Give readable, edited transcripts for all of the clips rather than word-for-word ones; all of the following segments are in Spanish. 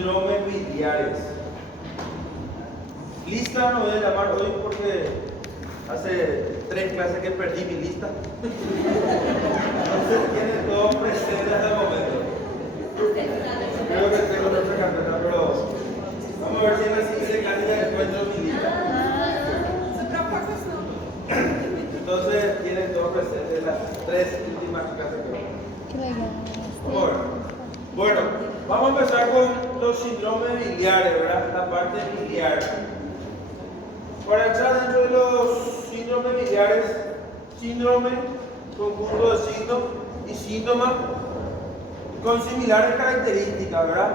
Síndrome biliares. Lista no voy a llamar hoy porque hace 3 clases que perdí mi lista. Entonces tiene todo presente hasta el momento. Creo que tengo otra carpeta, pero vamos a ver si en la siguiente clase ya encuentro mi lista. Entonces tiene todo presente las 3 últimas clases que vamos a ver. Bueno, vamos a empezar con los síndromes biliares, ¿verdad? La parte biliar. Para entrar dentro de los síndromes biliares, síndrome, conjunto de signos y síntomas con similares características, ¿verdad?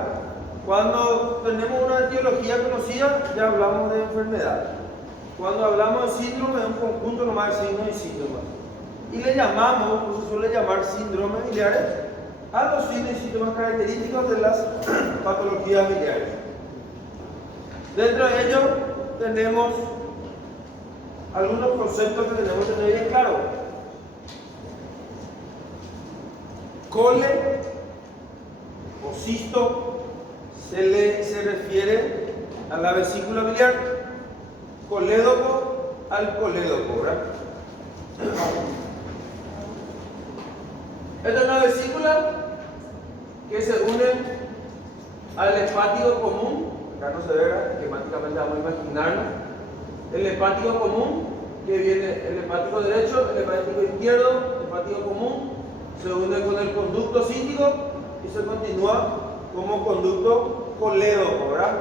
Cuando tenemos una etiología conocida, ya hablamos de enfermedad. Cuando hablamos de síndrome, es un conjunto nomás de signos y síntomas. Y le llamamos, o se suele llamar síndromes biliares, a los signos y síntomas característicos de las patologías biliares. Dentro de ello tenemos algunos conceptos que tenemos que tener bien claro. Cole o cisto se refiere a la vesícula biliar, colédoco al colédoco, ¿verdad? Esta es una vesícula que se une al hepático común. Acá no se ve, esquemáticamente vamos a imaginarlo. El hepático común, que viene el hepático derecho, el hepático izquierdo, el hepático común, se une con el conducto cítico y se continúa como conducto colédoco, ¿verdad?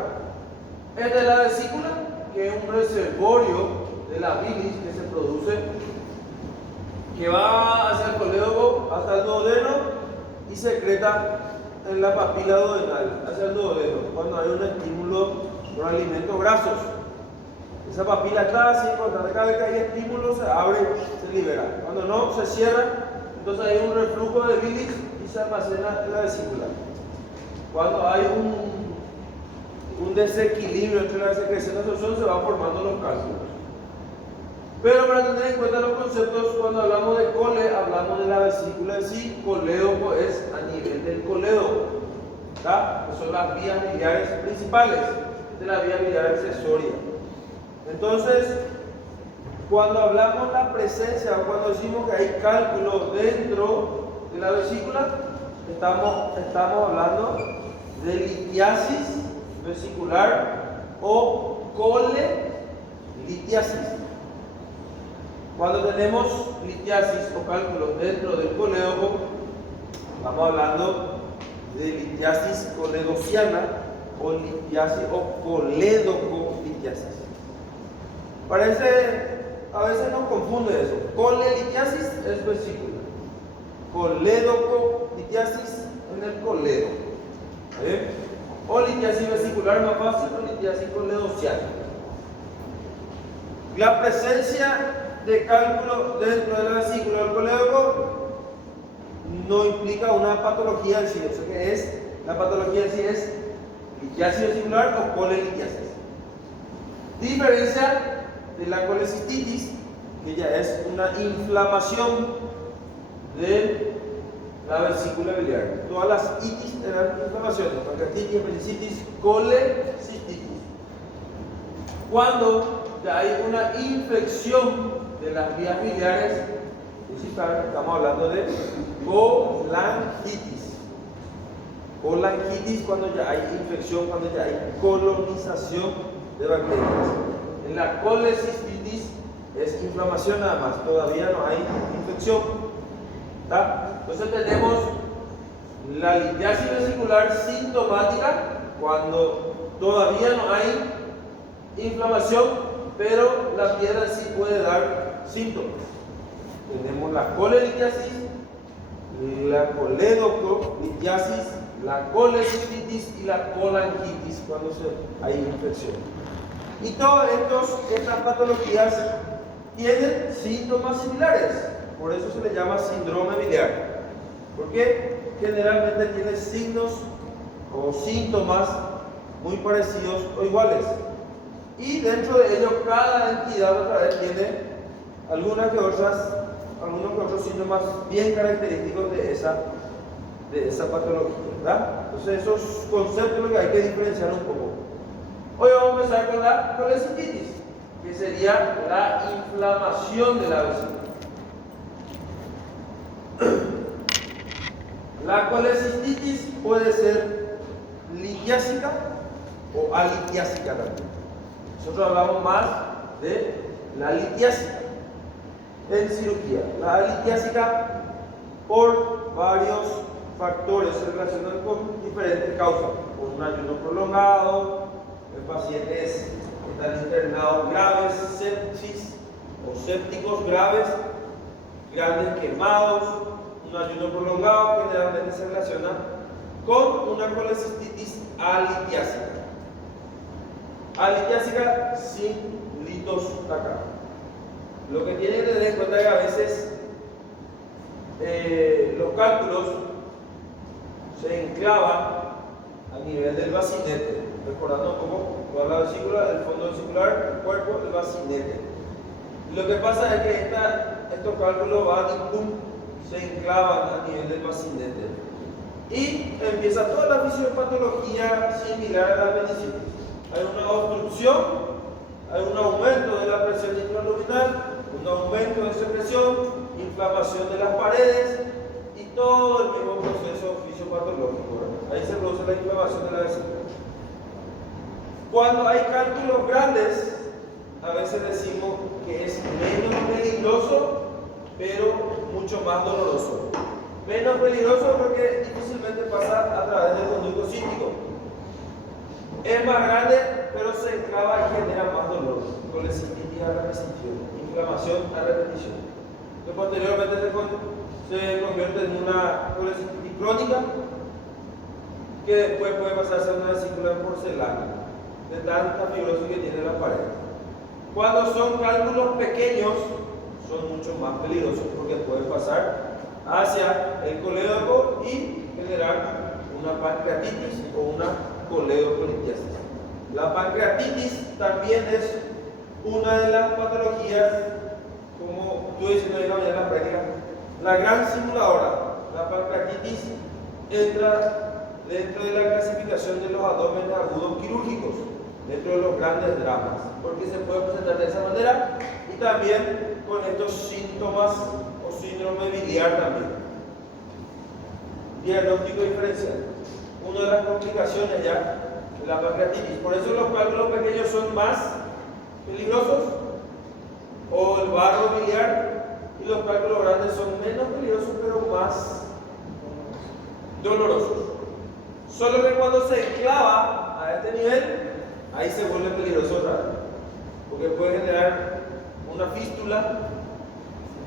Esta es la vesícula, que es un reservorio de la bilis que se produce, que va hacia el colédoco hasta el duodeno y secreta en la papila duodenal hacia el duodeno cuando hay un estímulo por alimentos grasos. Esa papila está así, cuando cada vez que hay estímulo se abre, se libera. Cuando no, se cierra, entonces hay un reflujo de bilis y se almacena en la vesícula. Cuando hay un desequilibrio entre la secreción y la absorción, se van formando los cálculos. Pero para tener en cuenta los conceptos, cuando hablamos de cole, hablamos de la vesícula en sí. Colédoco es a nivel del colédoco, ¿tá? Que son las vías biliares principales de la vía biliar accesoria. Entonces, cuando hablamos de la presencia o cuando decimos que hay cálculos dentro de la vesícula, estamos hablando de litiasis vesicular o colelitiasis. Cuando tenemos litiasis o cálculos dentro del colédoco, estamos hablando de litiasis coledociana o litiasis o colédoco-litiasis. A veces nos confunde eso. Colelitiasis es vesícula, colédoco-litiasis en el colédoco. O litiasis vesicular más fácil o litiasis coledociana. La presencia de cálculo dentro de la vesícula del colédoco no implica una patología en sí, o sea que la patología en sí es litiasis vesicular o colelitiasis. Diferencia de la colecistitis, que ya es una inflamación de la vesícula biliar. Todas las itis eran inflamaciones, pancreatitis, apendicitis, colecistitis. Cuando ya hay una infección de las vías biliares principales, estamos hablando de colangitis. Colangitis cuando ya hay infección, cuando ya hay colonización de bacterias. En la colecistitis es inflamación nada más, todavía no hay infección. ¿Tá? Entonces tenemos la litiasis vesicular sintomática cuando todavía no hay inflamación, pero la piedra sí puede dar síntomas. Tenemos la colelitiasis, la colédoco-litiasis, la colecistitis y la colangitis cuando hay infección. Y todas estas patologías tienen síntomas similares, por eso se le llama síndrome biliar, porque generalmente tiene signos o síntomas muy parecidos o iguales. Y dentro de ello, cada entidad otra vez tiene algunos que otros síntomas bien característicos de esa patología, ¿verdad? Entonces esos conceptos lo que hay que diferenciar un poco. Hoy vamos a empezar con la colecistitis, que sería la inflamación de la vesícula. La colecistitis puede ser litiásica o alitiásica también. Nosotros hablamos más de la litiásica en cirugía. La alitiásica, por varios factores, se relacionan con diferentes causas, con un ayuno prolongado, en pacientes que están internados graves, sepsis o sépticos graves, grandes quemados. Un ayuno prolongado generalmente se relaciona con una colecistitis alitiásica. Alitiásica sin litos acá. Lo que tienen que tener en cuenta es que a veces los cálculos se enclavan a nivel del bacinete, recordando un poco toda la vesícula, el fondo vesicular, el cuerpo, el bacinete. Y lo que pasa es que estos cálculos van y pum, se enclavan a nivel del bacinete. Y empieza toda la fisiopatología similar a la apendicitis. Hay una obstrucción, hay un aumento de la presión intraluminal, un aumento de secreción, inflamación de las paredes y todo el mismo proceso fisiopatológico. Ahí se produce la inflamación de la vesícula. Cuando hay cálculos grandes, a veces decimos que es menos peligroso, pero mucho más doloroso. Menos peligroso porque difícilmente pasa a través del conducto cístico. Es más grande, pero se enclava y genera más dolor. Colecistitis a repetición, inflamación a repetición. Que posteriormente se convierte en una colecistitis crónica, que después puede pasar a ser una vesícula en porcelana, de tanta fibrosis que tiene la pared. Cuando son cálculos pequeños, son mucho más peligrosos porque pueden pasar hacia el colédoco y generar una pancreatitis o una coledocolitiasis. La pancreatitis también es una de las patologías, como estuve diciendo en la práctica, la gran simuladora. La pancreatitis entra dentro de la clasificación de los abdómenes agudos quirúrgicos, dentro de los grandes dramas, porque se puede presentar de esa manera y también con estos síntomas o síndrome biliar también. Diagnóstico diferencial. Una de las complicaciones ya de la pancreatitis. Por eso los cálculos pequeños son más peligrosos, o el barro biliar, y los cálculos grandes son menos peligrosos pero más dolorosos. Solo que cuando se enclava a este nivel, ahí se vuelve peligroso otra vez, porque puede generar una fístula,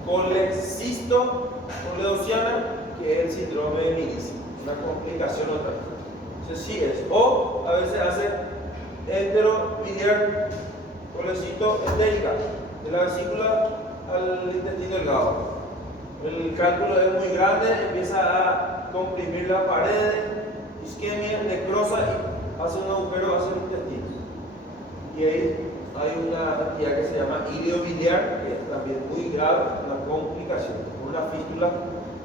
colecisto, coledociana, que es el síndrome de Minici, una complicación otra vez. Entonces sí es, o a veces hace enterobiliar colecito entérica, de la vesícula al intestino delgado. El cálculo es muy grande, empieza a comprimir la pared, isquemia, necrosa y hace un agujero hacia el intestino. Y ahí hay una entidad que se llama iliobiliar, que es también muy grave, una complicación, una fístula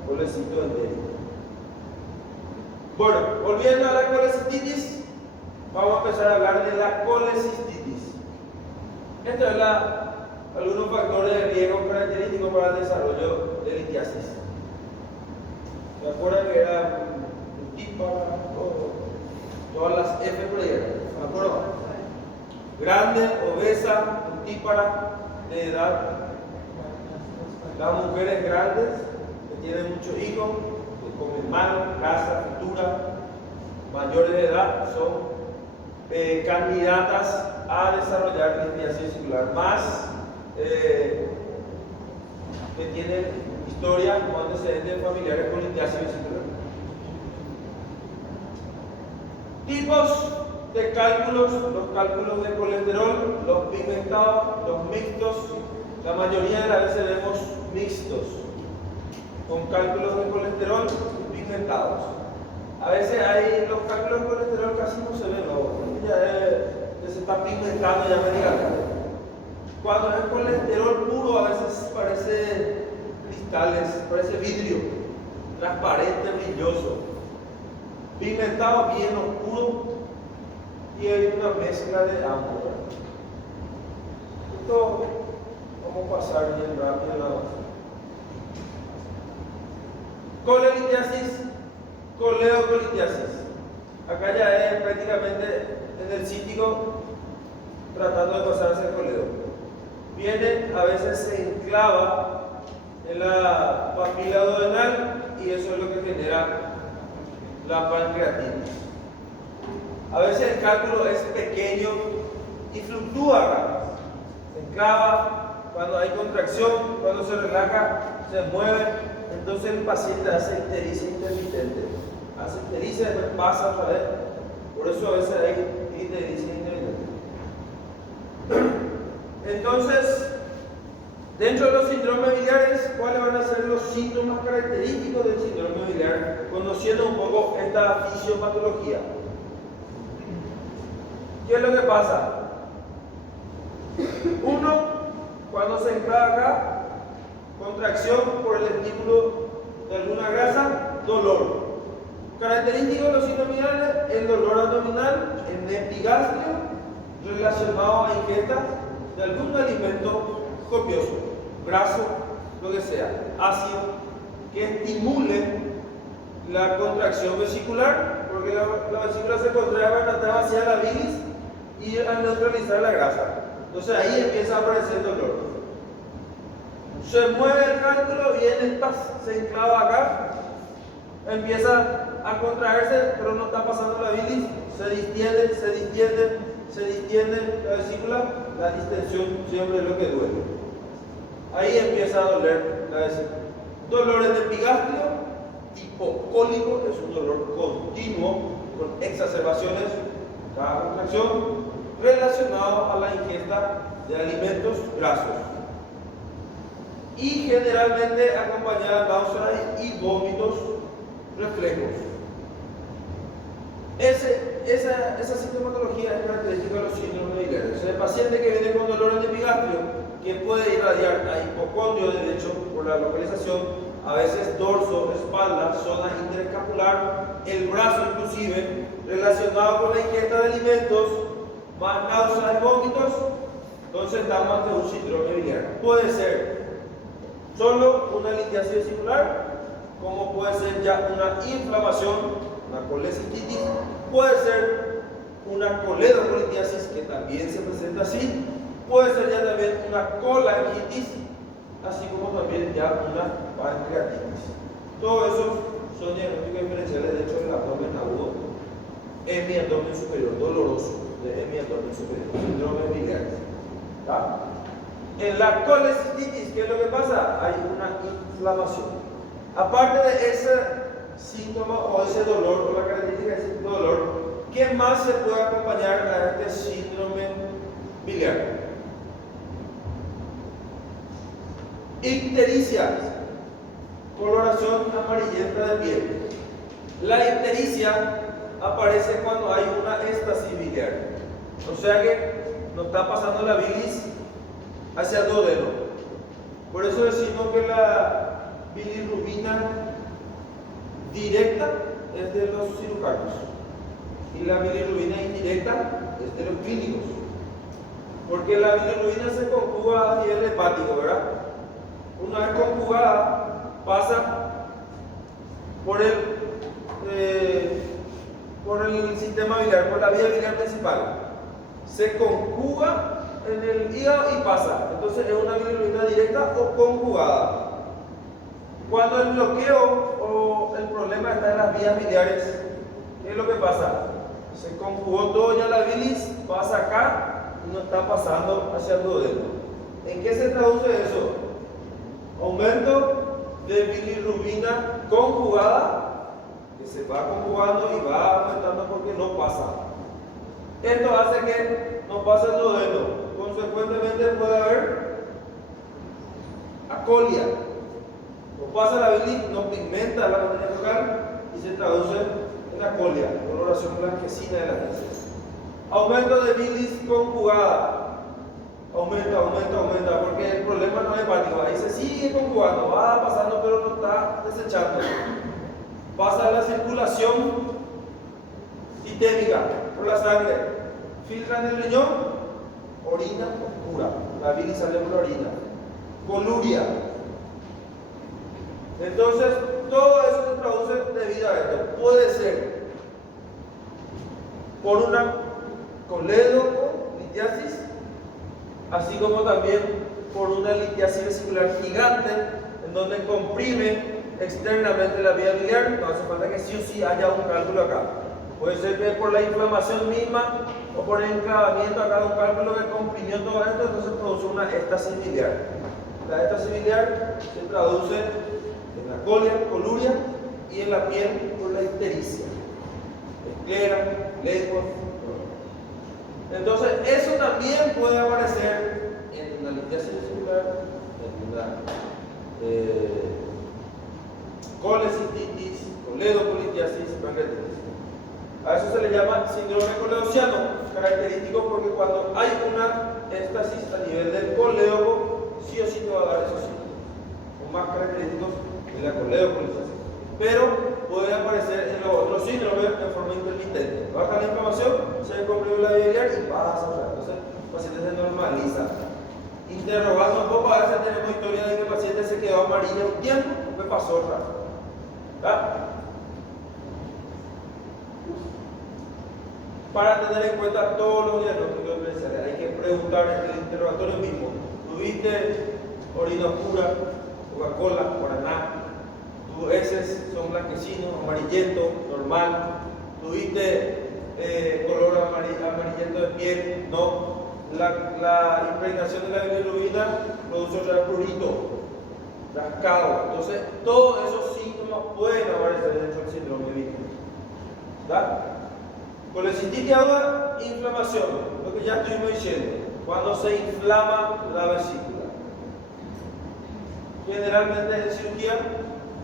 colecito entérico. Bueno, volviendo a la colecistitis, vamos a empezar a hablar de la colecistitis. Estos son algunos factores de riesgo característicos para el desarrollo de litiasis. ¿Se acuerdan que era multípara, todas las F por ahí? ¿Se acuerdan? Grande, obesa, multípara, de edad. Las mujeres grandes que tienen muchos hijos, que comen mal, grasa, fritura, mayores de edad, son candidatas a desarrollar litiasis vesicular, más que tienen historia o antecedentes familiares con litiasis vesicular. Tipos de cálculos: los cálculos de colesterol, los pigmentados, los mixtos. La mayoría de las veces vemos mixtos, con cálculos de colesterol y pigmentados. A veces hay los cálculos de colesterol casi no se ven, ¿no? Ya se está pigmentando, ya me digan. Cuando es colesterol puro, a veces parece cristales, parece vidrio, transparente, brilloso. pigmentado bien oscuro y hay una mezcla de ambos. Esto vamos a pasar bien rápido. Colelitiasis, coleocolitiasis. Acá ya es prácticamente en el cítico tratando de pasar hacia el coleo. Viene, a veces se enclava en la papila duodenal y eso es lo que genera la pancreatitis. A veces el cálculo es pequeño y fluctúa acá. Se enclava, cuando hay contracción, cuando se relaja, se mueve. Entonces el paciente hace ictericia intermitente. Hace ictericia, después pasa otra vez. Por eso a veces hay ictericia intermitente. Entonces, dentro de los síndromes biliares, ¿cuáles van a ser los síntomas característicos del síndrome biliar? Conociendo un poco esta fisiopatología. ¿Qué es lo que pasa? Uno, cuando se enclava acá, contracción por el estímulo de alguna grasa, dolor. Característico de los síndromes biliares, el dolor abdominal, el epigastrio, relacionado a ingesta de algún alimento copioso, graso, lo que sea, ácido, que estimule la contracción vesicular, porque la vesícula se contrae para tratar de vaciar la bilis y a neutralizar la grasa. Entonces ahí empieza a aparecer el dolor. Se mueve el cálculo, viene, se enclava acá, empieza a contraerse, pero no está pasando la bilis, se distiende la vesícula, la distensión siempre es lo que duele. Ahí empieza a doler la vesícula. Dolor en el epigastrio, tipo cólico, es un dolor continuo, con exacerbaciones, cada contracción, relacionado a la ingesta de alimentos grasos. Y generalmente acompañada de náuseas y vómitos reflejos. Esa sintomatología es característica de los síndromes biliares. O sea, el paciente que viene con dolor en el epigastrio, que puede irradiar a hipocondrio derecho por la localización, a veces dorso, espalda, zona interescapular, el brazo inclusive, relacionado con la ingesta de alimentos, más náuseas y vómitos, entonces estamos ante un síndrome biliar. Puede ser solo una litiasis vesicular, como puede ser ya una inflamación, una colecistitis, puede ser una coledocolitiasis, que también se presenta así, puede ser ya también una colangitis, así como también ya una pancreatitis. Todos esos son diagnósticos diferenciales, de hecho, del abdomen agudo, hemiabdomen superior, doloroso de hemiabdomen superior, síndrome biliar. En la colecistitis, ¿qué es lo que pasa? Hay una inflamación. Aparte de ese síntoma o ese dolor, o la característica de ese dolor, ¿qué más se puede acompañar a este síndrome biliar? Ictericia, coloración amarillenta de piel. La ictericia aparece cuando hay una éstasis biliar, o sea que no está pasando la bilis hacia el duodeno. Por eso decimos que la bilirrubina directa es de los cirujanos y la bilirrubina indirecta es de los clínicos, porque la bilirrubina se conjuga a nivel hepático, ¿verdad? Una vez conjugada pasa por el sistema biliar, por la vía biliar principal, se conjuga en el hígado y pasa. Entonces es una bilirrubina directa o conjugada. Cuando el bloqueo o el problema está en las vías biliares, ¿qué es lo que pasa? Se conjugó todo ya la bilis, pasa acá y no está pasando hacia el duodeno. ¿En qué se traduce eso? Aumento de bilirrubina conjugada, que se va conjugando y va aumentando porque no pasa. Esto hace que no pase el duodeno. Consecuentemente puede haber acolia. No pasa la bilis, no pigmenta la materia fecal y se traduce en acolia, coloración blanquecina de las heces. Aumento de bilis conjugada. Aumenta, porque el problema no es hepático. Ahí se sigue conjugando, va pasando pero no está desechando. Pasa la circulación Sistémica, por la sangre. Filtra en el riñón, orina oscura. La bilis sale por la orina. Coluria. Entonces, todo eso se traduce debido a esto. Puede ser por una coledolitiasis, así como también por una litiasis vesicular gigante, en donde comprime externamente la vía biliar. No hace falta que sí o sí haya un cálculo acá. Puede ser que por la inflamación misma o por el enclavamiento acá de un cálculo que comprimió todo esto, entonces produce una estasis biliar. La estasis biliar se traduce en la coluria y en la piel por la ictericia, esclera, lengua. Entonces, eso también puede aparecer en la litiasis vesicular, en la colecistitis, coledocolitiasis, pancreatitis. A eso se le llama síndrome coledociano, característico porque cuando hay una éstasis a nivel del colédoco, sí o sí te va a dar esos síntomas. Son más característicos de la coledocolitiasis. Pero puede aparecer en los otros síndromes en forma intermitente. Baja la inflamación, se comprime la vía biliar y pasa. Entonces, el paciente se normaliza. Interrogando un poco, a veces tenemos historia de que el paciente se quedó amarillo un tiempo, ¿qué pasó rápido? Para tener en cuenta todos los diagnósticos diferenciales, hay que preguntar en el interrogatorio mismo: ¿tuviste orina oscura, Coca-Cola, guaraná? ¿Tus heces son blanquecinos, amarillento, normal? ¿Tuviste color amarillento de piel? No. La impregnación de la bilirrubina produce otra prurito, rascado. Entonces, todos esos síntomas pueden aparecer dentro del síndrome de Víctor. Colecistitis aguda, inflamación, lo que ya estuvimos diciendo, cuando se inflama la vesícula. Generalmente en cirugía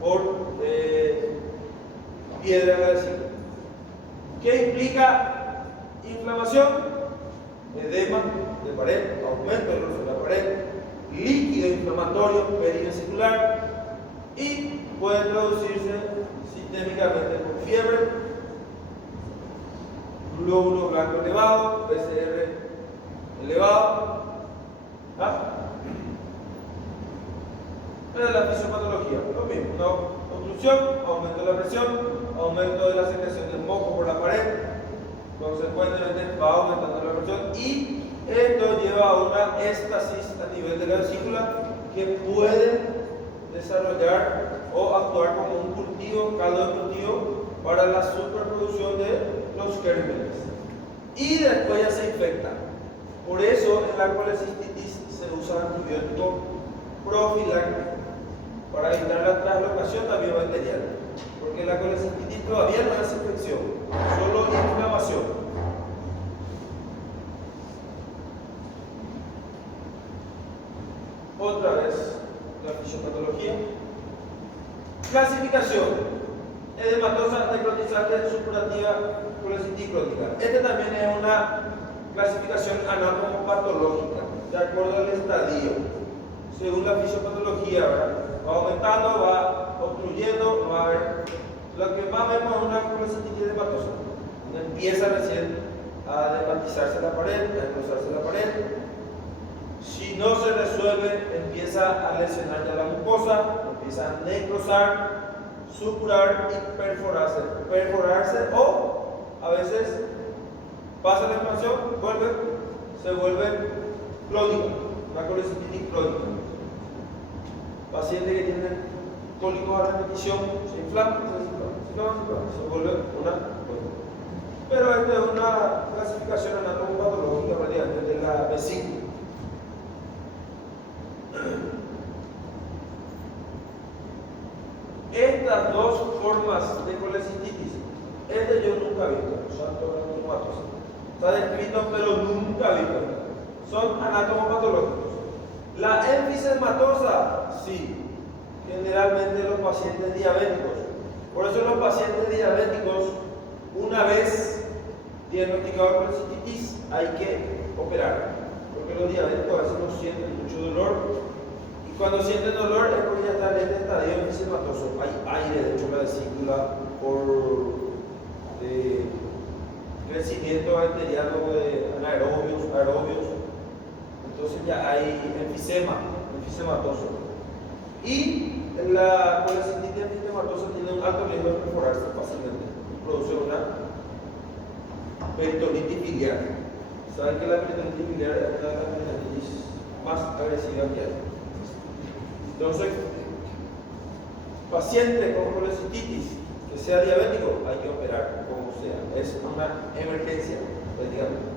por piedra en la vesícula. ¿Qué implica inflamación? Edema de pared, aumento del grosor de la pared, líquido inflamatorio perivesicular y puede traducirse sistémicamente por fiebre, glóbulo blanco elevado, PCR elevado. Pero la fisiopatología, lo mismo, ¿no? Obstrucción, aumento de la presión, aumento de la secreción del moco por la pared, consecuentemente va aumentando la presión y esto lleva a una éstasis a nivel de la vesícula que puede desarrollar o actuar como un cultivo, caldo de cultivo para la superproducción de los gérmenes y después ya se infecta. Por eso en la colecistitis se usa antibiótico profiláctico para evitar la translocación también bacteriana, porque la colecistitis todavía no es infección, solo inflamación. Otra vez la fisiopatología. Clasificación: edematosa, necrotizante, supurativa, colecistitis crónica. Esta también es una clasificación anatomopatológica, de acuerdo al estadio, según la fisiopatología, ¿verdad? Va aumentando, va obstruyendo, va a ver. Lo que más vemos es una colecistitis edematosa. Empieza recién a dermatizarse la pared, a engrosarse la pared. Si no se resuelve, empieza a lesionar ya la mucosa, empieza a necrosar, supurar y perforarse o a veces pasa la inflamación, se vuelve clónica, una colecistitis crónica. Paciente que tiene cólicos a repetición, se inflama, se vuelve una crónica. Pero esta es una clasificación anatomopatológica variante de la vesícula. Estas dos formas de colecistitis, yo nunca he visto, está descrito pero nunca he visto, son anatomopatológicos. La enfisematosa, sí, generalmente los pacientes diabéticos. Por eso los pacientes diabéticos, una vez diagnosticado colecistitis, hay que operar, porque los diabéticos a veces no sienten mucho dolor. Cuando sienten dolor es porque ya está en este estadio enfisematoso. Hay aire dentro de la vesícula por crecimiento bacteriano de anaerobios, aerobios. Entonces ya hay enfisematoso. Y la colecistitis enfisematosa tiene un alto riesgo de perforarse fácilmente. Produce una peritonitis biliar. Saben que la peritonitis biliar es una de las peritonitis más agresivas que hay. Entonces, paciente con colecistitis que sea diabético, hay que operar como sea. Es una emergencia, prácticamente.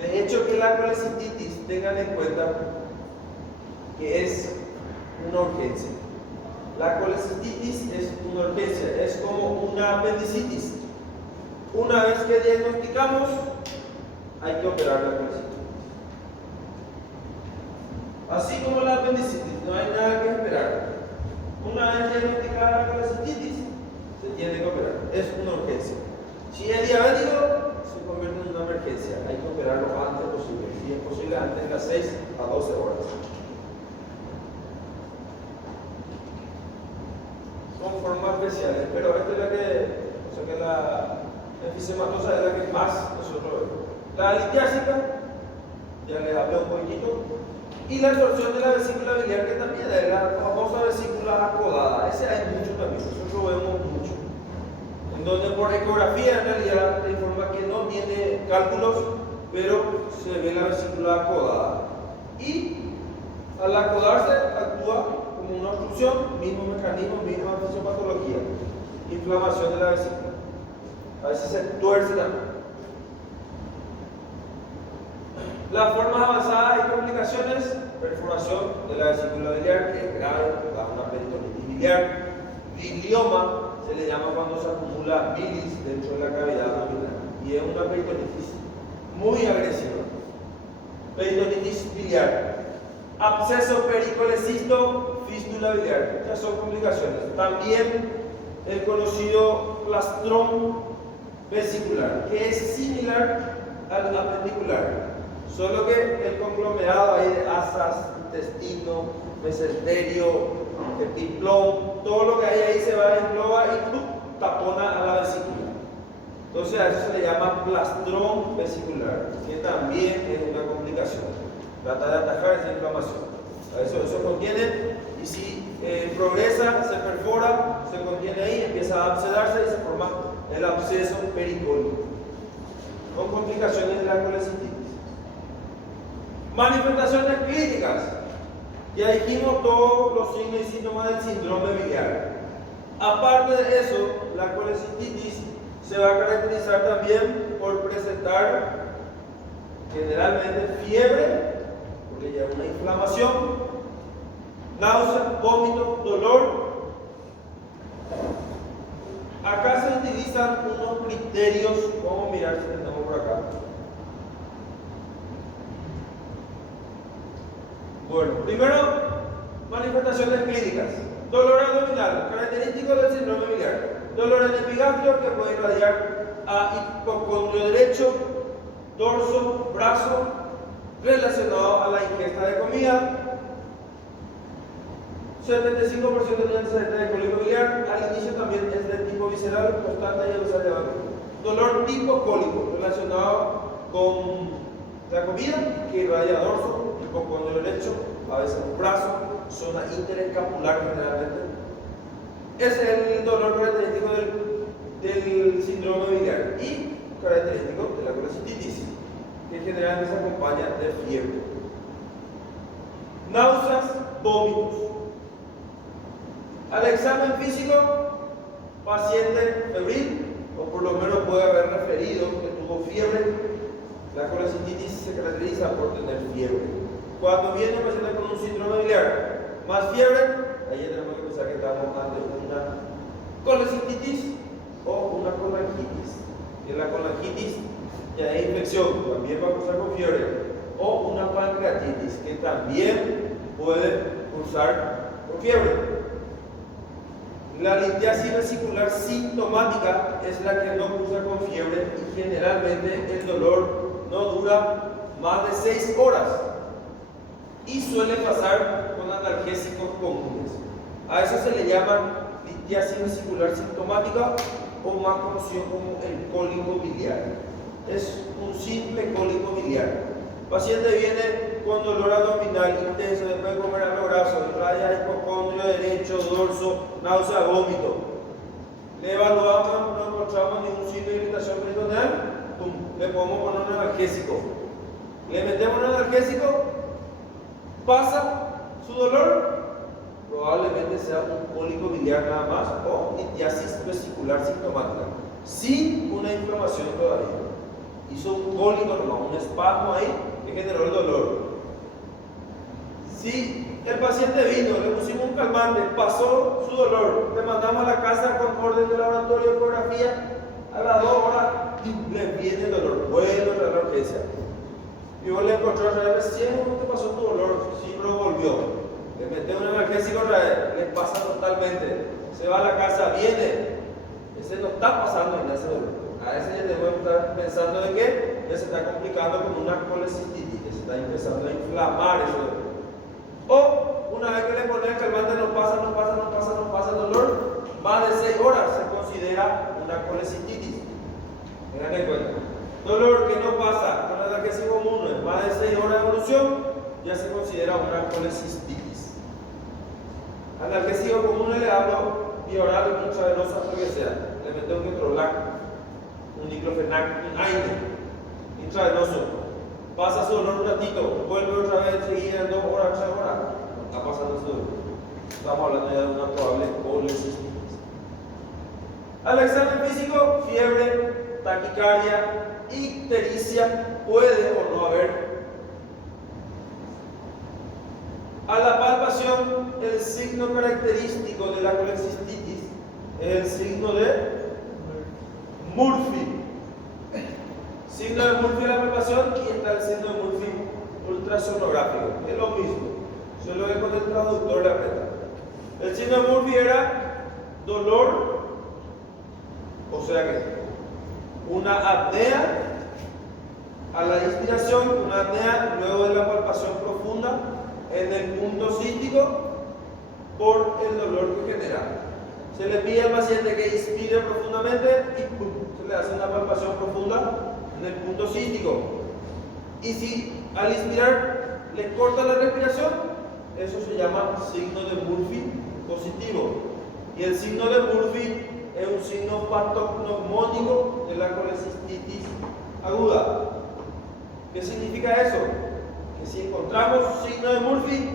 De hecho, que la colecistitis, tengan en cuenta que es una urgencia. La colecistitis es una urgencia, es como una apendicitis. Una vez que diagnosticamos, hay que operar la colecistitis. Así como la apendicitis, no hay nada que esperar. Una vez diagnosticada la colecistitis, se tiene que operar. Es una urgencia. Si es diabético, se convierte en una emergencia. Hay que operarlo antes posible. Si es posible, antes de las 6 a 12 horas. Son formas especiales, pero esta es la que, o sea que la enfisematosa es la que más nosotros vemos. La litiásica, ya les hablé un poquito. Y la absorción de la vesícula biliar, que también es la famosa vesícula acodada. Ese hay mucho también, nosotros lo vemos mucho. En donde por ecografía en realidad te informa que no tiene cálculos, pero se ve la vesícula acodada. Y al acodarse actúa como una obstrucción, mismo mecanismo, misma fisiopatología. Inflamación de la vesícula. A veces se tuerce también. Las formas avanzadas y complicaciones: perforación de la vesícula biliar, que es grave, da una peritonitis biliar. Bilioma se le llama cuando se acumula bilis dentro de la cavidad abdominal y es una peritonitis muy agresiva. Peritonitis biliar. Absceso pericolecisto, fístula biliar. Estas son complicaciones. También el conocido plastrón vesicular, que es similar al apendicular. Solo que el conglomerado ahí de asas, intestino, mesenterio, epiplón, todo lo que hay ahí se va, engloba y tapona a la vesícula. Entonces a eso se le llama plastrón vesicular, que también es una complicación. Trata de atajar esa inflamación. Eso contiene, y si progresa, se perfora, se contiene ahí, empieza a abscedarse y se forma el absceso pericólico, con complicaciones de la colecistitis. Manifestaciones clínicas. Ya dijimos todos los signos y síntomas del síndrome biliar. Aparte de eso, la colecistitis se va a caracterizar también por presentar generalmente fiebre, porque ya es una inflamación, náusea, vómito, dolor. Acá se utilizan unos criterios. Vamos a mirar si tenemos por acá. Bueno, primero, manifestaciones clínicas. Dolor abdominal, característico del síndrome biliar. Dolor en epigastrio, que puede irradiar a hipocondrio derecho, dorso, brazo, relacionado a la ingesta de comida. 75% de antecedentes de cólico biliar. Al inicio también es de tipo visceral, constante y elevado. Dolor tipo cólico, relacionado con la comida, que irradia dorso, hipocondrio derecho, a veces un brazo, zona interescapular generalmente. Es el dolor característico del síndrome biliar y característico de la colecistitis, que generalmente se acompaña de fiebre. Náuseas, vómitos. Al examen físico, paciente febril, o por lo menos puede haber referido que tuvo fiebre. La colecistitis se caracteriza por tener fiebre. Cuando viene un paciente con un síndrome biliar más fiebre, ahí tenemos que pensar que estamos ante una colecistitis o una colangitis. Que la colangitis ya es infección, también va a cursar con fiebre. O una pancreatitis, que también puede cursar con fiebre. La litiasis vesicular sintomática es la que no cursa con fiebre y generalmente el dolor no dura más de 6 horas y suele pasar con analgésicos comunes. A eso se le llama litiasis vesicular sintomática o más conocido como el cólico biliar. Es un simple cólico biliar. El paciente viene con dolor abdominal intenso después de comer a los brazos, raya hipocondrio derecho, dorso, náusea, vómito. Le evaluamos, no encontramos ningún signo de irritación peritoneal, le podemos poner un analgésico. Le metemos un analgésico, pasa su dolor, probablemente sea un cólico biliar nada más o litiasis vesicular sintomática, sin una inflamación todavía. Hizo un cólico nomás, un espasmo ahí que generó el dolor. Si el paciente vino, le pusimos un calmante, pasó su dolor, le mandamos a la casa con orden de laboratorio, ecografía, a las 2 horas le viene el dolor, vuelve a la urgencia. Y vos le encontró otra vez, recién ¿cómo te pasó tu dolor? Sí, pero volvió. Le mete un analgésico otra vez, le pasa totalmente. Se va a la casa, viene. Ese no está pasando en ese dolor. A ese ya debemos estar pensando de que ya se está complicando con una colecistitis, que se está empezando a inflamar ese dolor. O una vez que le pone el calmante no pasa el dolor, más de 6 horas se considera una colecistitis. Tengan en cuenta. Dolor que no pasa con el analgésico común en más de 6 horas de evolución, ya se considera una colecistitis. Analgésico común le hablo bioral, intravenosa, lo que sea. Le meto un ketorolac, un diclofenac, un AINE, intravenoso. Pasa su dolor un ratito, vuelve otra vez enseguida en 2 horas, 3 horas. Está pasando su dolor. Estamos hablando ya de una probable colecistitis. Al examen físico, fiebre, taquicardia, ictericia, puede o no haber. A la palpación, el signo característico de la colecistitis es el signo de Murphy. Signo de Murphy en la palpación y está el signo de Murphy ultrasonográfico. Es lo mismo, solo que con el traductor le aprieta. El signo de Murphy era dolor, o sea que una apnea a la inspiración, una apnea luego de la palpación profunda en el punto cístico por el dolor que genera. Se le pide al paciente que inspire profundamente y ¡pum!, se le hace una palpación profunda en el punto cístico. Y si al inspirar le corta la respiración, eso se llama signo de Murphy positivo. Y el signo de Murphy es un signo patognomónico de la colecistitis aguda. ¿Qué significa eso? Que si encontramos signo de Murphy,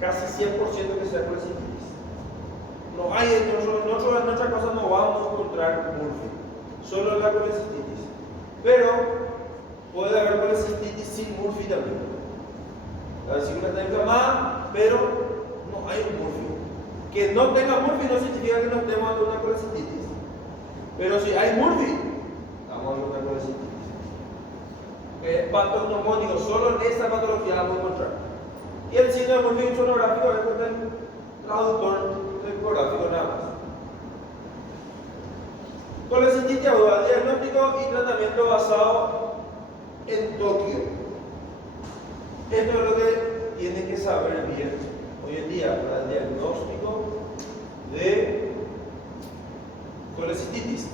casi 100% que sea colecistitis. No hay en nuestra cosa no vamos a encontrar Murphy, solo la colecistitis. Pero puede haber colecistitis sin Murphy también. La vesícula está inflamada, pero no hay un Murphy. Que no tenga Murphy no significa que no estemos ante una colecistitis. Pero si hay Murphy, estamos ante una colecistitis. Es patognomónico, solo en esta patología la vamos a encontrar. Y el signo de Murphy sonográfico es con el traductor ecográfico nada más. Colecistitis aguda, diagnóstico y tratamiento basado en Tokio. Esto es lo que tienen que saber bien hoy en día para el diagnóstico de colecistitis.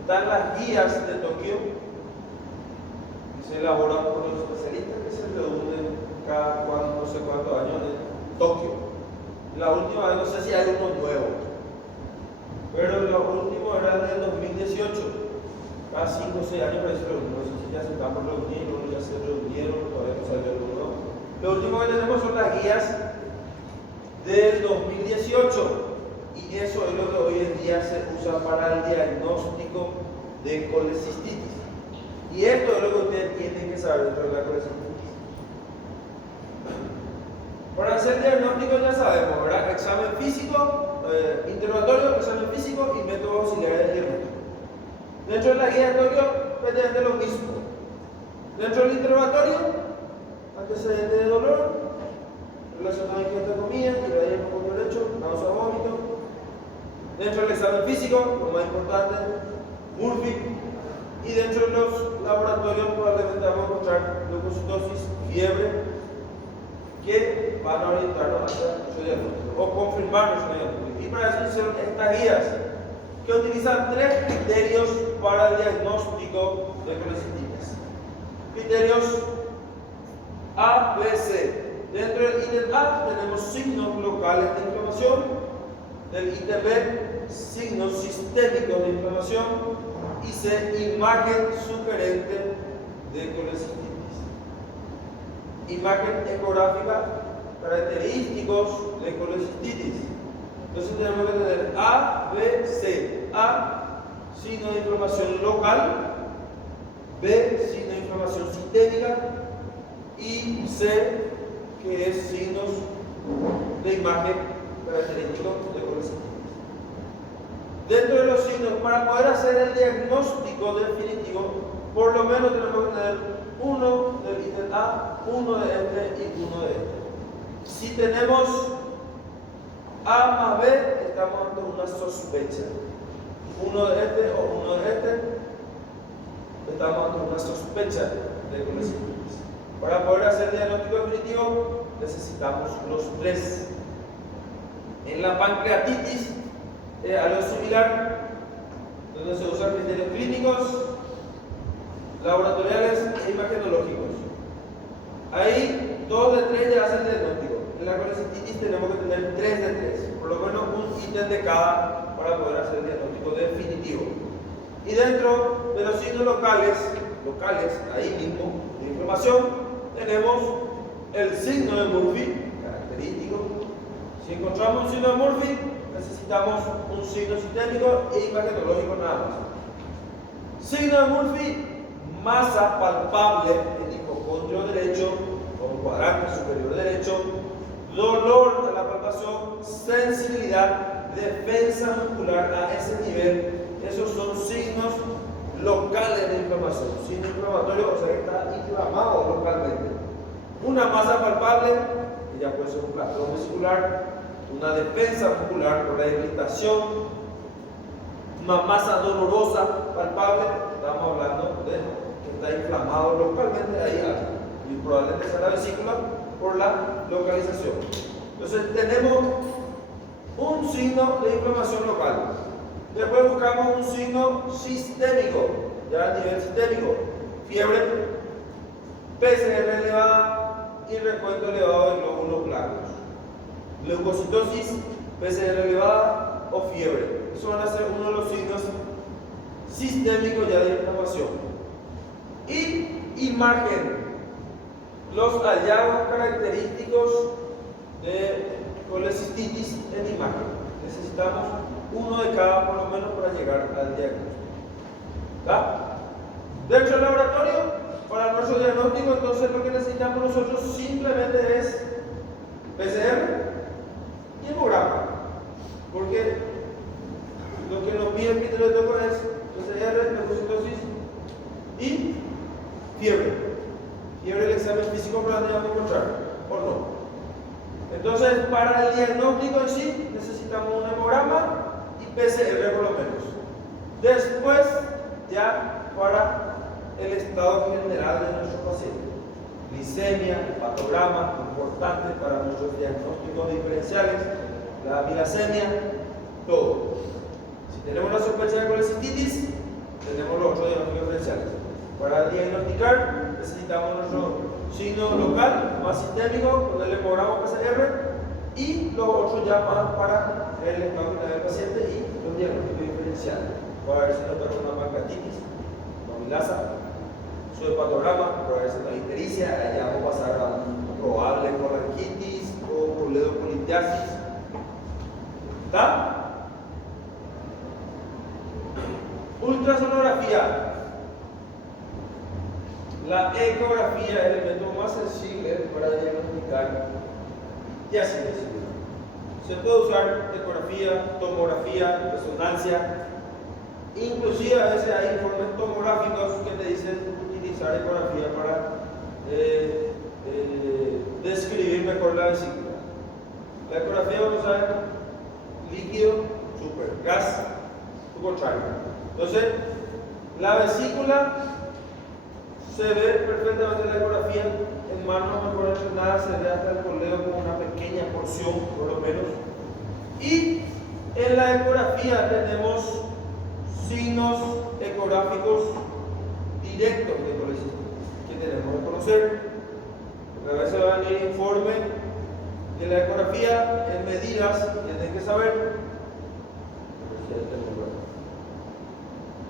Están las guías de Tokio que se elaboran por los especialistas que se reúnen cada no sé cuántos años en Tokio. La última vez no sé si hay uno nuevo, pero lo último era del 2018. Cada 5 o 6 años no sé si ya se están por reunir, o ya se reunieron, todavía no salió alguno. Lo último que tenemos son las guías del 2018 y eso es lo que hoy en día se usa para el diagnóstico de colecistitis. Y esto es lo que ustedes tienen que saber dentro de la colecistitis. Para hacer diagnóstico ya sabemos, ¿verdad? Examen físico, interrogatorio, examen físico y métodos auxiliares de diagnóstico. Dentro de la guía de Tokio, prácticamente lo mismo. Dentro del interrogatorio, antecedentes de dolor, relacionado a ingesta de comida, tiradía por cuello derecho, náusea, vómito. Dentro del examen físico, lo más importante, Murphy. Y dentro de los laboratorios probablemente vamos a encontrar leucocitosis, fiebre, que van a orientarnos hacia su diagnóstico o confirmar nuestro diagnóstico. Y para eso hicieron estas guías. que utiliza tres criterios para el diagnóstico de colecistitis. Criterios A, B, C. Dentro del ítem A tenemos signos locales de inflamación, del ítem B signos sistémicos de inflamación y C, imagen sugerente de colecistitis. Imagen ecográfica, característicos de colecistitis. Entonces tenemos que tener A, B, C. A, signo de inflamación local. B, signo de inflamación sistémica. Y C, que es signos de imagen característicos de colecistitis. Dentro de los signos, para poder hacer el diagnóstico definitivo, por lo menos tenemos que tener uno del ítem A, uno de este y uno de este. Si tenemos A más B, estamos ante una sospecha. Uno de este o uno de este, estamos ante una sospecha de colecistitis. Para poder hacer el diagnóstico definitivo, necesitamos los tres. En la pancreatitis, algo similar, donde se usan criterios clínicos, laboratoriales e imagenológicos. Ahí 2 de 3 ya hacen el diagnóstico. En la colecistitis tenemos que tener 3 de 3, por lo menos un ítem de cada para poder hacer el diagnóstico definitivo. Y dentro de los signos locales, ahí mismo, de inflamación, tenemos el signo de Murphy, característico. Si encontramos un signo de Murphy, necesitamos un signo sistémico e imagenológico nada más. Signo de Murphy, masa palpable en hipocondrio derecho, con cuadrante superior derecho, dolor de la palpación, sensibilidad, defensa muscular a ese nivel. Esos son signos locales de inflamación. Signo inflamatorio, o sea que está inflamado localmente. Una masa palpable, que ya puede ser un plastrón vesicular, una defensa muscular por la debilitación, una masa dolorosa palpable, estamos hablando de que está inflamado localmente ahí algo, y probablemente sea la vesícula por la localización. Entonces tenemos un signo de inflamación local. Después buscamos un signo sistémico, ya a nivel sistémico, fiebre, PCR elevada y recuento elevado de glóbulos blancos, leucocitosis, PCR elevada o fiebre. Eso van a ser uno de los signos sistémicos ya de inflamación. Y imagen, los hallazgos característicos de colecistitis en imagen. Necesitamos uno de cada por lo menos para llegar al diagnóstico. ¿Está? Dentro del laboratorio, para nuestro diagnóstico, entonces lo que necesitamos nosotros simplemente es PCR y hemograma. Porque lo que nos pide el criterio de toco es PCR, leucocitosis y fiebre. Fiebre, el examen físico para vamos a encontrar, o no. Entonces, para el diagnóstico en sí, necesitamos un hemograma y PCR por lo menos. Después, ya para el estado general de nuestro paciente. Glicemia, hepatograma, importante para nuestros diagnósticos diferenciales, la milasemia, todo. Si tenemos una sospecha de colecistitis, tenemos los otros diagnósticos diferenciales. Para diagnosticar, necesitamos nuestro signo local, más sistémico, con el hemograma PCR, y los otros ya más para el estado general del paciente y los diagnósticos diferenciales. Para ver si nos toca una pancreatitis, una amilasa, su hepatograma, para ver si una ictericia, allá vamos a pasar a un probable colangitis o coledocolitiasis. ¿Está? Ultrasonografía. La ecografía es el método más sensible para diagnosticar diácisis. Se puede usar ecografía, tomografía, resonancia. Inclusive a veces hay informes tomográficos que te dicen utilizar ecografía para describir mejor la vesícula. La ecografía vamos a ver líquido, super, gas, tu contrario. Entonces, la vesícula se ve perfectamente en la ecografía. En manos mejor entrenadas se ve hasta el coleo con una pequeña porción, por lo menos. Y en la ecografía tenemos signos ecográficos directos de colecistitis que tenemos que conocer. Porque a veces va a venir informe de la ecografía en medidas que tienen que saber.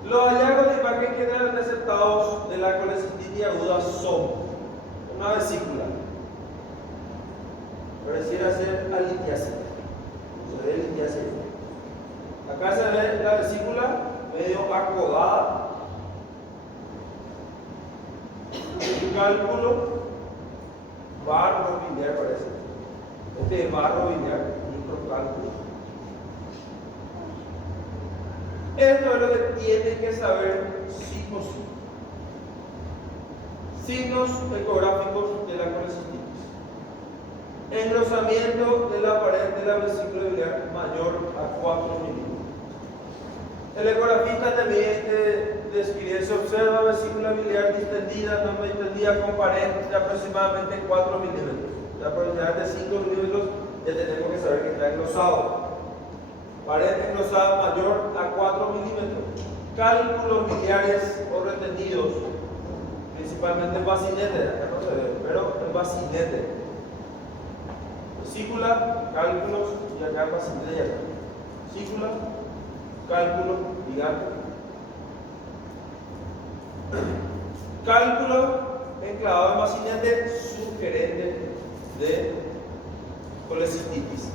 Los hallazgos de imagen generalmente aceptados de la colecistitis aguda son una vesícula, pareciera ser alitiácida, se ve litiácida. Acá se ve la vesícula medio acodada, un cálculo, barro biliar parece, este es barro biliar, microcálculo. Esto es lo que tienen que saber sí o sí. Signos ecográficos de la colecistitis. Engrosamiento de la pared de la vesícula biliar mayor a 4 milímetros. El ecografista también describe, se observa vesícula biliar distendida, no distendida con pared de aproximadamente 4 milímetros. De aproximadamente 5 milímetros ya tenemos que saber que está engrosado. Pared engrosada mayor a 4 milímetros. Cálculos biliares o retenidos, principalmente en bacinete, acá no se ve, pero en bacinete. Vesícula, cálculos y acá bacinete y acá. Vesícula, cálculo, gigante. Cálculo enclavado en bacinete sugerente de colecistitis.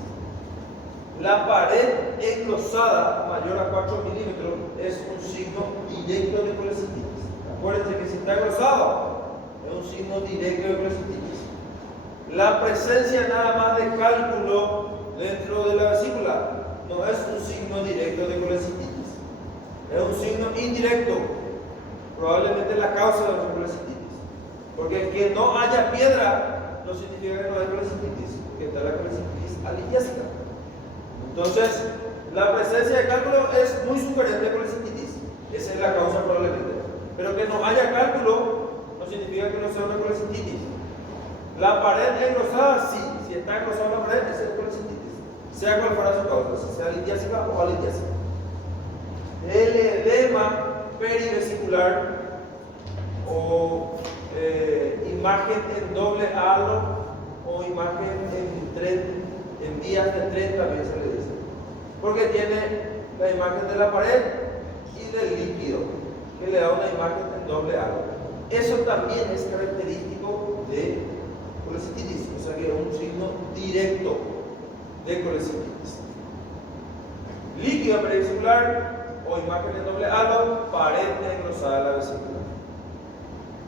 La pared engrosada mayor a 4 milímetros es un signo directo de colecistitis. Acuérdense que si está engrosado es un signo directo de colecistitis. La presencia nada más de cálculo dentro de la vesícula no es un signo directo de colecistitis. Es un signo indirecto, probablemente la causa de la colecistitis. Porque que no haya piedra no significa que no haya colecistitis, porque está la colecistitis alitiásica. Entonces, la presencia de cálculo es muy sugerente de colecistitis. Esa es la causa probablemente. Pero que no haya cálculo no significa que no sea una colecistitis. La pared engrosada, sí. Si está engrosada la pared, esa es colecistitis. Sea cual fuera su causa, si sea litiásica o alitiásica. El edema perivesicular o imagen en doble halo o imagen en vías de tren también se le dice, porque tiene la imagen de la pared y del líquido que le da una imagen en doble halo. Eso también es característico de colecistitis, o sea que es un signo directo de colecistitis. Líquido perivesicular o imagen en doble halo, pared engrosada de la vesícula.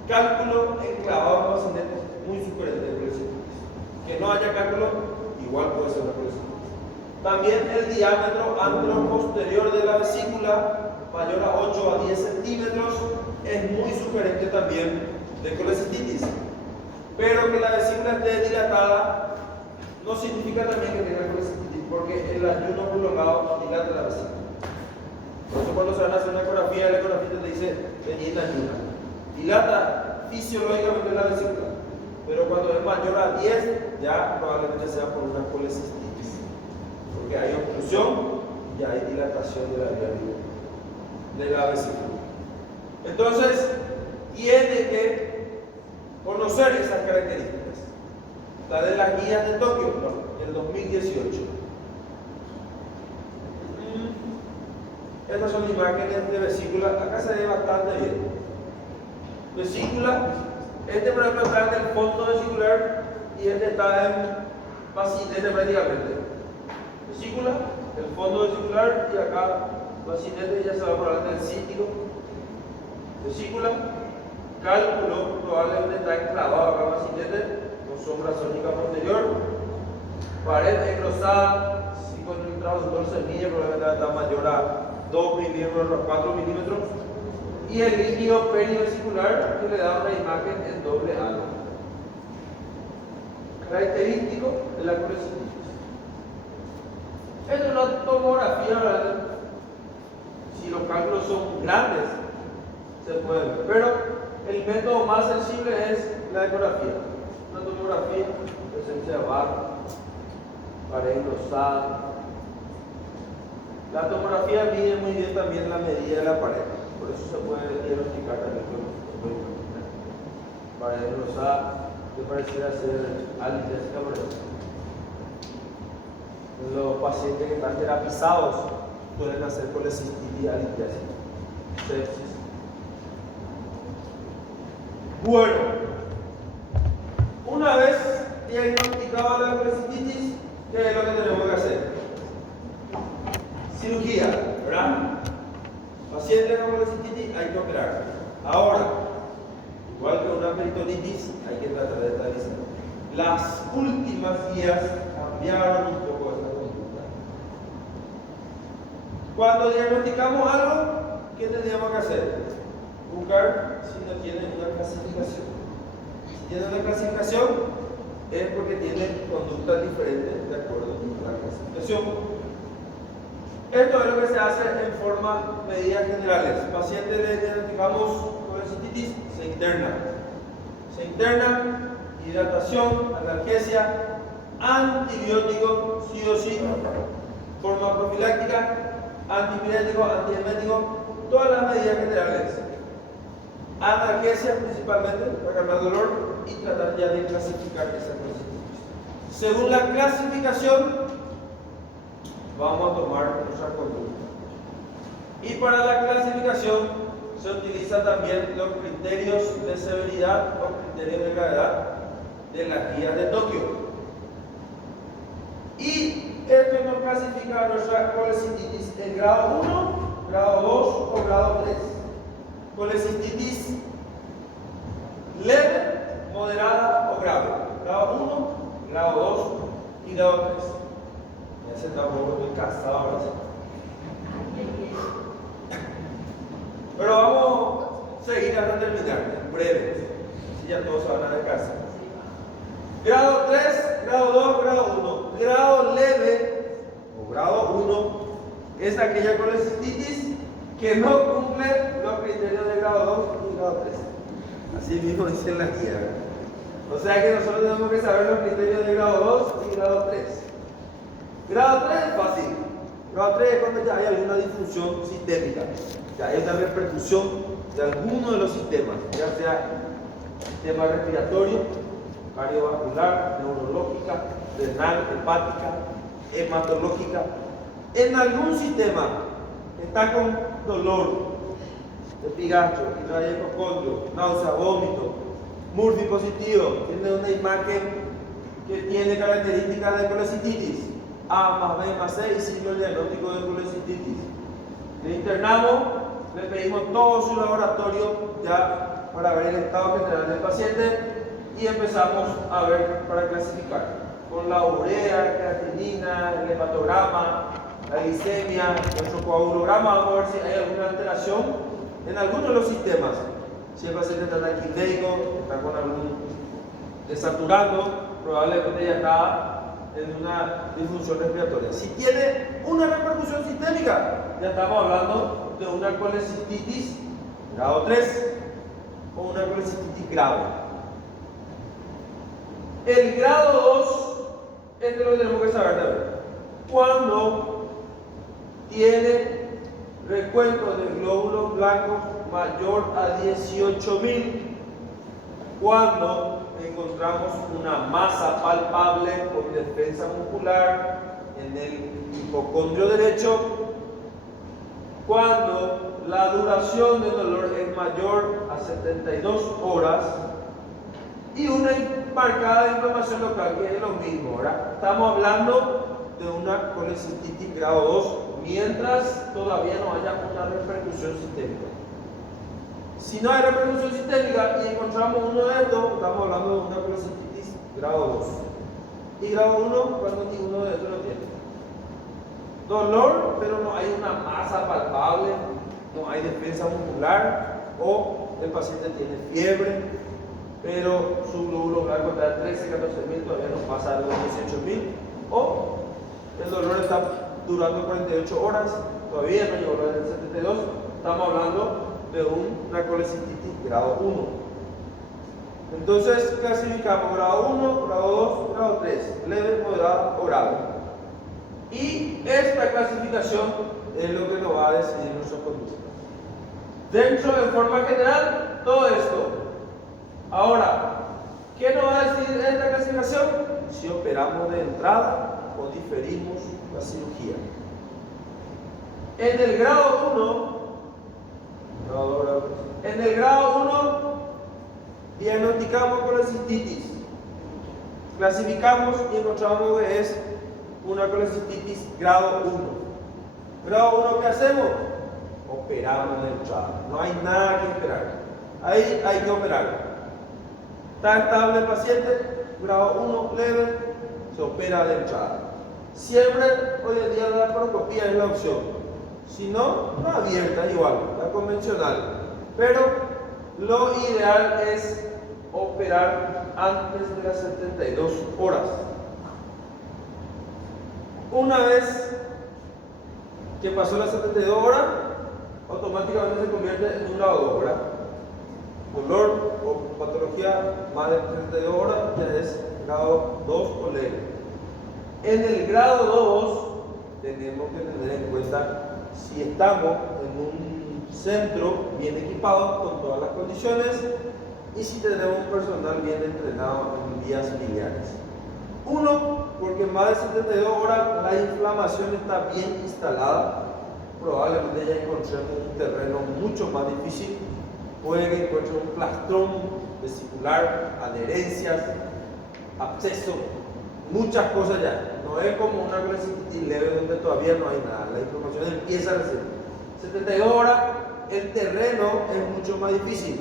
Cálculo enclavado en bacinete, muy sugerente de colecistitis. Que no haya cálculo, igual puede ser una colecistitis. También el diámetro anteroposterior de la vesícula, mayor a 8 a 10 centímetros, es muy sugerente también de colecistitis. Pero que la vesícula esté dilatada no significa también que tenga colecistitis, porque el ayuno prolongado dilata la vesícula. Por eso cuando se van a hacer una ecografía, el ecografista te dice, vení en ayuna. Dilata fisiológicamente la vesícula, pero cuando es mayor a 10, ya probablemente sea por una colecistitis, porque hay obstrucción y hay dilatación de la vía de la vesícula. Entonces, tiene que conocer esas características. La de las guías de Tokio, no, el 2018. Estas son imágenes de vesícula. Acá se ve bastante bien. Vesícula, este por ejemplo está en el fondo vesicular y este está en bacinete prácticamente. Vesícula, el fondo vesicular y acá bacinete, ya se va por delante del cítico. Vesícula, cálculo, probablemente está enclavado acá bacinete con sombra sónica posterior. Pared engrosada, si con el traductor se mide, probablemente está mayor a 2 milímetros a 4 milímetros. Y el líquido perivesicular que le da una imagen en doble halo. Característico de la colecistitis. Es una tomografía, ¿verdad? Si los cálculos son grandes, se puede ver. Pero el método más sensible es la ecografía. Una tomografía, presencia de barro, pared engrosada. La tomografía mide muy bien también la medida de la pared, por eso se puede diagnosticar también con pared rosada que pareciera ser alitrésica, por eso. Los pacientes que están terapizados suelen hacer colecistitis alitrésica, sepsis. Bueno, una vez diagnosticada la colecistitis, ¿qué es lo que tenemos que hacer? Cirugía, ¿verdad? Paciente con colecistitis hay que operar. Ahora, igual que una peritonitis, hay que tratar de estabilizar. Las últimas guías cambiaron un poco esa conducta. Cuando diagnosticamos algo, ¿qué tendríamos que hacer? Buscar si no tiene una clasificación. Si tiene una clasificación, es porque tiene conductas diferentes de acuerdo a la clasificación. Esto es lo que se hace en forma medidas generales. Paciente le diagnosticamos colecistitis, se interna. Se interna, hidratación, analgesia, antibiótico, sí o sí, forma profiláctica, antipirético, antiemético, todas las medidas generales. Analgesia principalmente para calmar el dolor y tratar ya de clasificar esa colecistitis. Según la clasificación, vamos a tomar nuestra conducta. Y para la clasificación se utilizan también los criterios de severidad o criterios de gravedad de las guías de Tokio. Y esto nos clasifica nuestra colecistitis en grado 1, grado 2 o grado 3. Colecistitis leve, moderada o grave. Grado 1, grado 2 y grado 3. Ya se está un poco muy cansado ahora. Pero vamos a seguir hasta terminar, en breve. Así ya todos se van a descansar. Grado 3, grado 2, grado 1. Grado leve o grado 1 es aquella colecistitis que no cumple los criterios de grado 2 y grado 3. Así mismo dice la guía. O sea que nosotros tenemos que saber los criterios de grado 2 y grado 3. Grado 3 es fácil. Grado 3 es cuando ya hay alguna disfunción sistémica. Ya hay una repercusión de alguno de los sistemas, ya sea sistema respiratorio, cardiovascular, neurológica, renal, hepática, hematológica. En algún sistema está con dolor, epigastro, hipocondrio, náusea, vómito, Murphy positivo, tiene una imagen que tiene características de colecistitis, A más B más C y signo diagnóstico de colecistitis. Le internamos, le pedimos todo su laboratorio ya para ver el estado general del paciente y empezamos a ver para clasificar con la urea, creatinina, el hepatograma, la glicemia, nuestro coagulograma. Vamos a ver si hay alguna alteración en alguno de los sistemas. Si el paciente está taquicárdico, está con algún desaturando, probablemente ya está en una disfunción respiratoria. Si tiene una repercusión sistémica, ya estamos hablando de una colecistitis grado 3 o una colecistitis grave. El grado 2, esto es lo que tenemos que saber también. Cuando tiene recuento de glóbulos blancos mayor a 18.000, cuando encontramos una masa palpable con defensa muscular en el hipocondrio derecho, cuando la duración del dolor es mayor a 72 horas y una marcada inflamación local, que es lo mismo, ¿verdad? Estamos hablando de una colecistitis grado 2 mientras todavía no haya una repercusión sistémica. Si no hay repercusión sistémica y encontramos uno de estos, estamos hablando de una colecistitis grado 2. Y grado 1 cuando ninguno de estos lo tiene. Dolor, pero no hay una masa palpable, no hay defensa muscular, o el paciente tiene fiebre, pero su glóbulo blanco está de 13, 14.000, todavía no pasa de los 18.000, o el dolor está durando 48 horas, todavía no llegó a los 72, estamos hablando de una colecistitis grado 1. Entonces clasificamos grado 1, grado 2, grado 3, leve, moderado o grave. Y esta clasificación es lo que nos va a decidir nuestra conducta. Dentro, en forma general, todo esto. Ahora, ¿qué nos va a decidir esta clasificación? Si operamos de entrada o diferimos la cirugía. En el grado 1, diagnosticamos colecistitis. Clasificamos y encontramos que es una colecistitis grado 1. Grado 1, ¿qué hacemos? Operamos de entrada. No hay nada que esperar. Ahí hay que operar. Está estable el paciente, grado 1 leve, se opera de entrada. Siempre, hoy en día, la laparoscopía es la opción. Si no, la abierta igual, la convencional. Pero lo ideal es operar antes de las 72 horas. Una vez que pasó las 72 horas, automáticamente se convierte en un grado 2, ¿verdad? Dolor o patología más de 72 horas ya es grado 2 o leve. En el grado 2 tenemos que tener en cuenta si estamos en un centro bien equipado con todas las condiciones y si tenemos un personal bien entrenado en vías biliares. Uno, porque en más de 72 horas la inflamación está bien instalada, probablemente ya encontremos un terreno mucho más difícil, puede que encuentre un plastrón vesicular, adherencias, absceso, muchas cosas ya. No es como una colecistitis leve donde todavía no hay nada, la inflamación empieza recién. 72 horas, el terreno es mucho más difícil.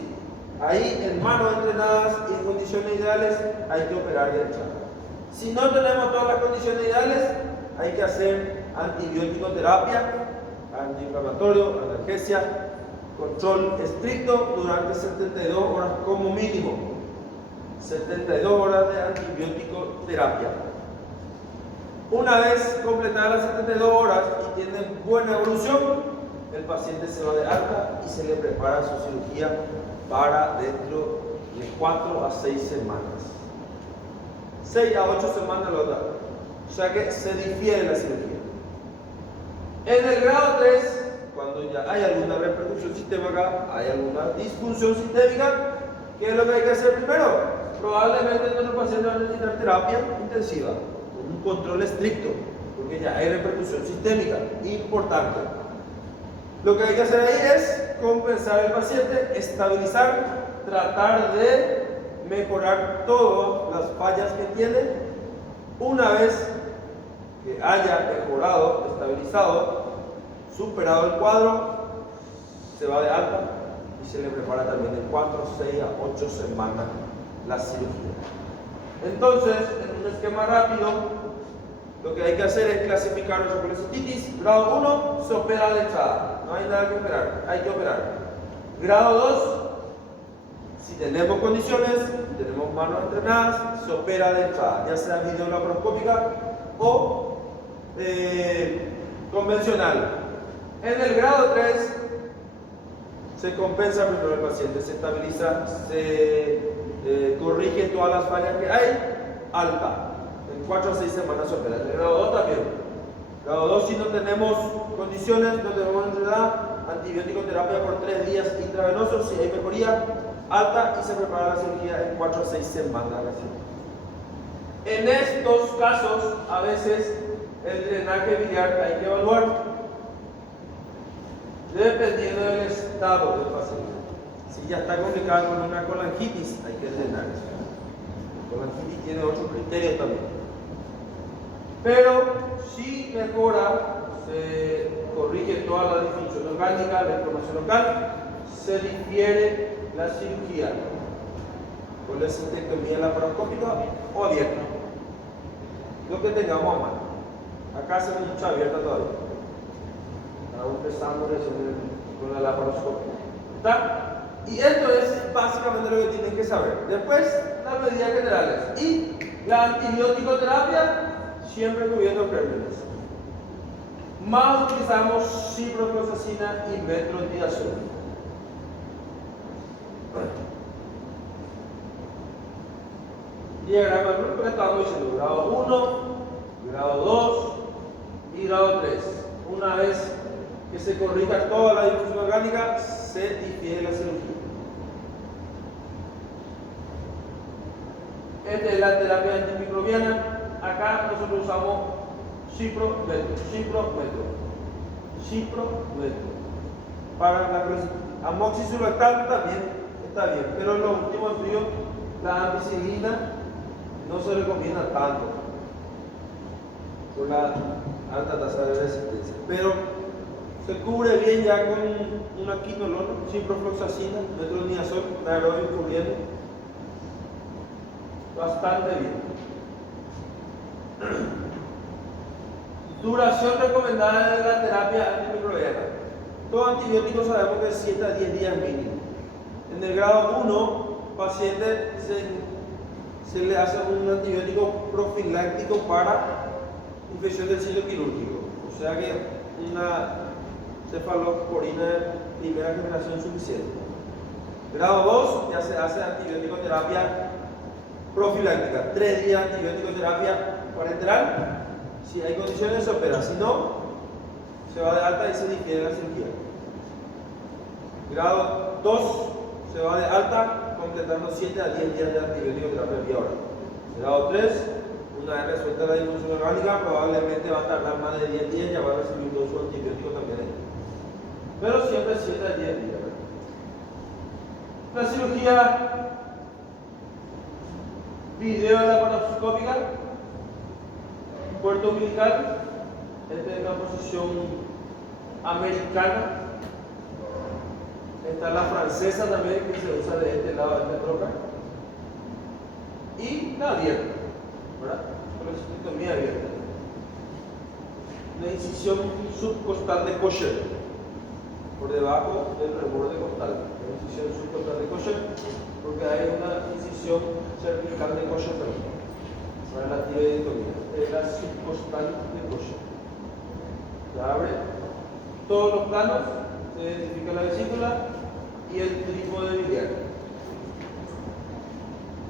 Ahí, en manos entrenadas y en condiciones ideales, hay que operar de entrada. Si no tenemos todas las condiciones ideales, hay que hacer antibiótico terapia, antiinflamatorio, analgesia, control estricto durante 72 horas como mínimo. 72 horas de antibiótico terapia. Una vez completadas las 72 horas y tiene buena evolución, el paciente se va de alta y se le prepara su cirugía para dentro de 4 a 6 semanas. 6 a 8 semanas la otra. O sea que se difiere la cirugía. En el grado 3, cuando ya hay alguna repercusión sistémica, hay alguna disfunción sistémica, ¿qué es lo que hay que hacer primero? Probablemente nuestro paciente va a necesitar terapia intensiva, con un control estricto, porque ya hay repercusión sistémica importante. Lo que hay que hacer ahí es compensar al paciente, estabilizar, tratar de mejorar todas las fallas que tiene. Una vez que haya mejorado, estabilizado, superado el cuadro, se va de alta y se le prepara también de 4, 6 a 8 semanas la cirugía. Entonces, en un esquema rápido, lo que hay que hacer es clasificar nuestra colecistitis. Grado 1, se opera de entrada, no hay nada que operar, hay que operar. Grado 2, si tenemos condiciones, tenemos manos entrenadas, se opera de entrada, ya sea videolaparoscópica o convencional. En el grado 3, se compensa primero el paciente, se estabiliza, se corrige todas las fallas que hay, alta. En 4 a 6 semanas se opera. En el grado 2 también. Grado 2, si no tenemos condiciones, no tenemos enfermedad, antibiótico terapia por 3 días intravenosos, si hay mejoría, alta y se prepara la cirugía en 4 a 6 semanas. En estos casos, a veces el drenaje biliar hay que evaluar dependiendo del estado del paciente. Si ya está complicado con una colangitis, hay que drenar. La colangitis tiene otros criterios también. Pero si mejora, se corrige toda la disfunción orgánica, la inflamación local, se difiere la cirugía con la cistectomía laparoscópica o abierta, lo que tengamos a mano. Acá hacemos mucha abierta todavía, aún empezando con la laparoscopia. ¿Está? Y esto es básicamente lo que tienen que saber. Después, las medidas generales y la antibiótico terapia, siempre cubriendo gérmenes. Más utilizamos ciprofloxacina y metronidazol. Diagrama del grupo que estamos diciendo: grado 1, grado 2 y grado 3. Una vez que se corrija toda la disfunción orgánica, se difiere la cirugía. Esta es la terapia antimicrobiana. Acá nosotros usamos ciprometro. Para la amoxicilactato también está bien, pero en los últimos estudios la ampicilina no se recomienda tanto por la alta tasa de resistencia, pero se cubre bien ya con una quinolona, ciprofloxacina, metronidazol, nairobio cubriendo bastante bien. Duración recomendada de la terapia antimicrobiana. Todo antibiótico sabemos que es 7 a 10 días mínimo. En el grado 1, paciente se le hace un antibiótico profiláctico para infección del sitio quirúrgico. O sea que una cefalosporina de primera generación suficiente. Grado 2, ya se hace antibiótico terapia profiláctica. 3 días antibiótico terapia parenteral. Si hay condiciones se opera, si no, se va de alta y se difiere la cirugía. Grado 2, se va de alta completando 7 a 10 días de antibiótico terapia vía oral. Grado 3, una vez resuelta la disfunción orgánica, probablemente va a tardar más de 10 días y ya va a recibir todo su antibiótico también. Pero siempre 7 a 10 días. La cirugía videolaparoscópica, puerto umbilical, esta es una posición americana. Está la francesa también, que se usa de este lado de esta troca. Y la abierta, ¿verdad? Colecistotomía abierta. Una incisión subcostal de Kocher, por debajo del reborde costal. Una incisión subcostal de Kocher, porque hay una incisión cervical de Kocher para la tiroidiectomía. Es la subcostal de Kocher. Se abre todos los planos, se identifica la vesícula y el trípode biliar.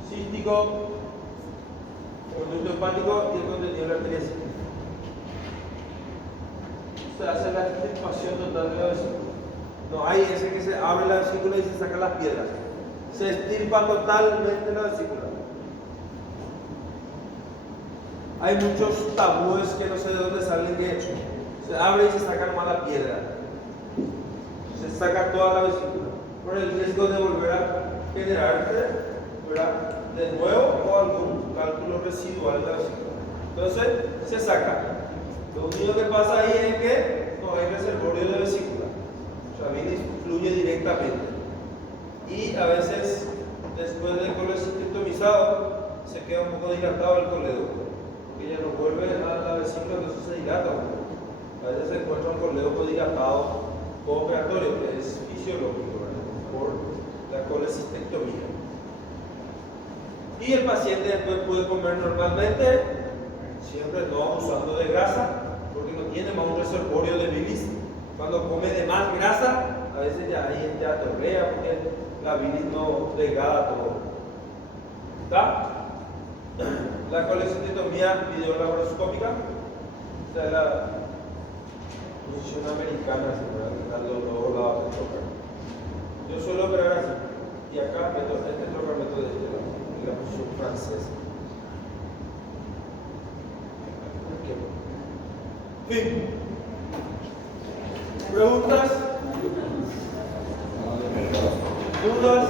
Cístico, conducto hepático y el contenido de la arteria cística. Se hace la extirpación total de la vesícula. No hay ese que se abre la vesícula y se sacan las piedras. Se extirpa totalmente la vesícula. Hay muchos tabúes que no sé de dónde salen, que se abre y se saca nomás la piedra. Se saca toda la vesícula, por el riesgo de volver a generarse, ¿verdad?, de nuevo o algún cálculo residual de la vesícula. Entonces se saca. Lo único que pasa ahí es que no hay reservorio de vesícula. O sea, viene y fluye directamente. Y a veces, después del colecistectomizado, se queda un poco dilatado el colédoco, porque ya no vuelve a la vesícula, entonces se dilata un poco. A veces se encuentra un colédoco dilatado postoperatorio, que es fisiológico, ¿verdad?, por la colecistectomía. Y el paciente después puede comer normalmente, siempre no abusando de grasa, porque no tiene más un reservorio de bilis. Cuando come de más grasa, a veces ya ahí ya torrea, porque la bilis no degrada todo. ¿Está? La colecistectomía videolaparoscópica, o sea, la posición americana, los dos lados del trocar. Yo suelo operar así, y acá meto este trocar, meto de este lado, en la posición francesa. Fin. ¿Preguntas? ¿Dudas?